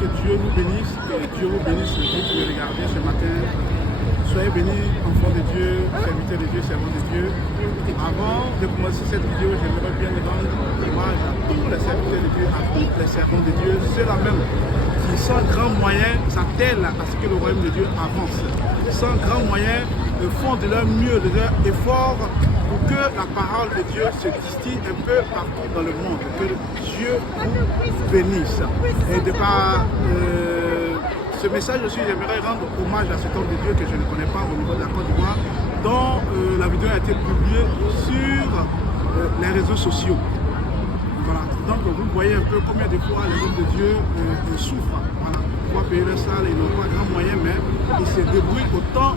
que Dieu nous bénisse, que Dieu vous bénisse, vous qui me regardez ce matin. Soyez bénis, enfants de Dieu, serviteurs de Dieu, servants de Dieu. Avant de commencer cette vidéo, j'aimerais bien rendre hommage à tous les serviteurs de Dieu, à tous les servants de Dieu, ceux-là même qui, sans grand moyen, s'attellent à ce que le royaume de Dieu avance. Sans grand moyen, font de leur mieux, de leur effort pour que la parole de Dieu se distille un peu partout dans le monde. Que Dieu vous bénisse. Et de par ce message aussi, j'aimerais rendre hommage à cet homme de Dieu que je ne connais pas au niveau de la Côte d'Ivoire, dont la vidéo a été publiée sur les réseaux sociaux. Voilà. Donc vous voyez un peu combien de fois les hommes de Dieu souffrent. Voilà. Pour payer leur salle, ils n'ont pas grand moyen, mais ils se débrouillent autant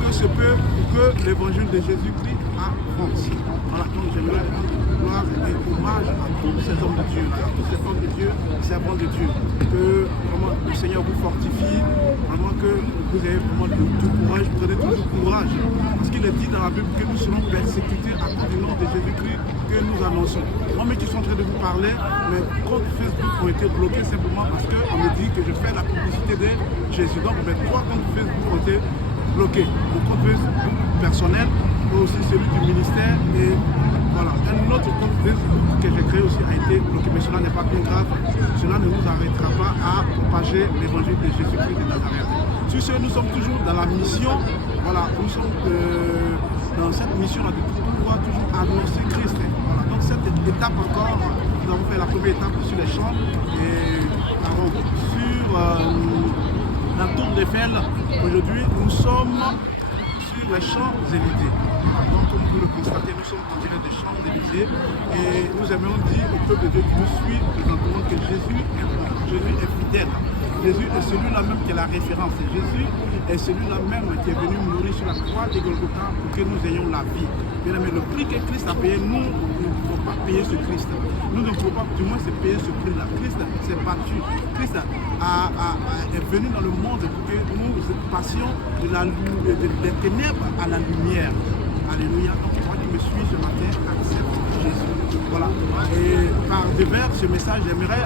que se peut pour que l'évangile de Jésus-Christ avance. Voilà. Donc j'aimerais rendre gloire et hommage à tous ces hommes de Dieu, à tous ces hommes de Dieu, servants de Dieu. Que vraiment le Seigneur vous fortifie, vraiment que vous ayez vraiment du courage, prenez toujours courage. Parce qu'il est dit dans la Bible que nous serons persécutés à cause du nom de Jésus-Christ que nous annonçons. Moi, mais qui sont en train de vous parler, mes comptes Facebook ont été bloqués simplement parce qu'on me dit que je fais la publicité de Jésus. Donc mes 3 comptes Facebook ont été bloqués. Mon compte Facebook personnel, mais aussi celui du ministère et voilà. Un autre compte Facebook que j'ai créé aussi a été bloqué, mais cela n'est pas bien grave. Cela ne nous arrêtera pas à propager l'évangile de Jésus-Christ de Nazareth. Sur ce, nous sommes toujours dans la mission. Voilà, nous sommes dans cette mission-là de pouvoir toujours annoncer Christ. Voilà. Donc cette étape encore, nous avons fait la première étape sur les champs et sur la tour d'Eiffel. Aujourd'hui, nous sommes sur les Champs-Élysées. Donc, comme vous le constatez, nous sommes en direct des Champs-Élysées et nous aimerions dire au peuple de Dieu qui nous suit présentement que Jésus est bon, Jésus est fidèle. Jésus est celui-là même qui est la référence. Et Jésus est celui-là même qui est venu mourir sur la croix de Golgotha pour que nous ayons la vie. Bien aimé, le prix que Christ a payé, nous ne pouvons pas payer ce Christ. Nous ne pouvons pas, du moins, se payer ce prix-là. Christ s'est battu. Christ est venu dans le monde pour que nous passions des ténèbres à la lumière. Alléluia. Donc, moi qui me suis ce matin, accepte Jésus. Voilà. Et par devers ce message, j'aimerais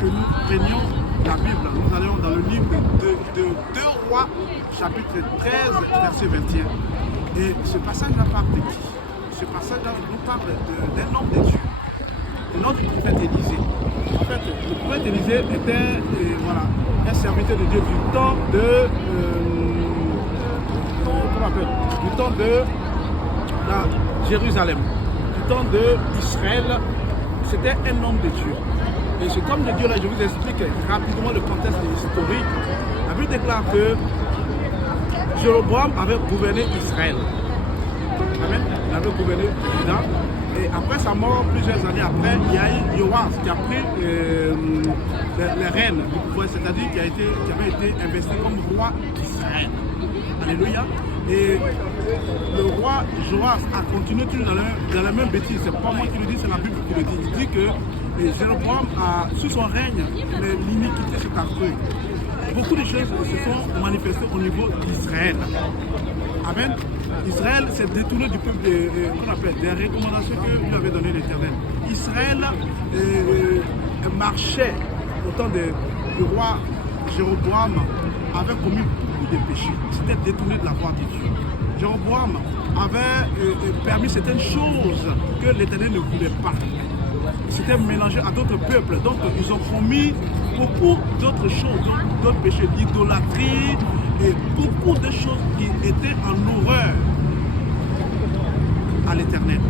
que nous prenions la Bible. Nous allons dans le livre de 2 Rois, chapitre 13, verset 21. Et ce passage-là parle de qui? Ce passage-là nous parle d'un homme de Dieu, de notre prophète Élisée. En fait, le prophète Élisée était un serviteur de Dieu du temps de Jérusalem, du temps d'Israël. C'était un homme de Dieu. Et cet homme de Dieu, là, je vous explique rapidement le contexte historique. La Bible déclare que Jéroboam avait gouverné Israël. Amen. Il avait gouverné Juda. Et après sa mort, plusieurs années après, il y a eu Joas qui a pris les rênes du pouvoir, c'est-à-dire qui avait été investi comme roi d'Israël. Alléluia. Et le roi Joas a continué toujours dans la même bêtise. C'est pas moi qui le dis, c'est la Bible qui le dit. Il dit que Jéroboam, sous son règne, l'iniquité s'est accrue. Beaucoup de choses se sont manifestées au niveau d'Israël. Amen. Israël s'est détourné du peuple qu'on appelle des recommandations que lui avait données l'Éternel. Israël marchait au temps du roi Jéroboam, avait commis beaucoup de péchés. S'était détourné de la voie de Dieu. Jéroboam avait permis certaines choses que l'Éternel ne voulait pas. C'était mélangé à d'autres peuples. Donc ils ont commis beaucoup d'autres choses, d'autres péchés, l'idolâtrie et beaucoup de choses qui étaient en horreur à l'Éternel.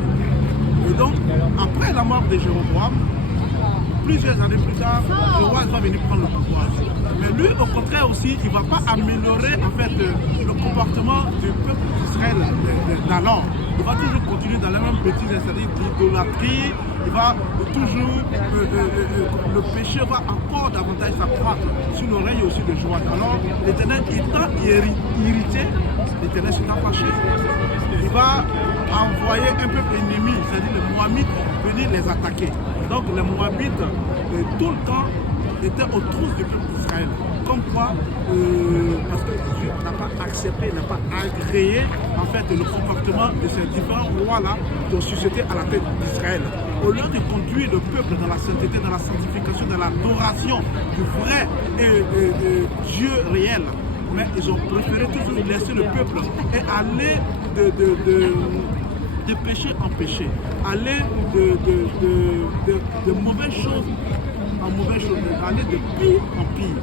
Et donc, après la mort de Jéroboam, plusieurs années plus tard, le roi va venir prendre le pouvoir. Mais lui, au contraire aussi, il ne va pas améliorer en fait le comportement du peuple d'Israël d'alors. Il va toujours continuer dans la même bêtise, c'est-à-dire l'idolâtrie. Il va toujours, le péché va encore davantage s'accroître sur l'oreille aussi de Joas. Alors, l'Éternel étant irrité, l'Éternel s'est fâché. Il va envoyer un peuple ennemi, c'est-à-dire les Moabites, venir les attaquer. Donc les Moabites, tout le temps, étaient aux trousses du peuple d'Israël. Comme quoi, parce que Dieu n'a pas accepté, n'a pas agréé en fait le comportement de ces différents rois-là qui ont suscité à la tête d'Israël. au lieu de conduire le peuple dans la sainteté, dans la sanctification, dans l'adoration du vrai Dieu réel, mais ils ont préféré toujours laisser le peuple et aller de péché en péché, aller de mauvaises choses en mauvaises choses, aller de pire en pire.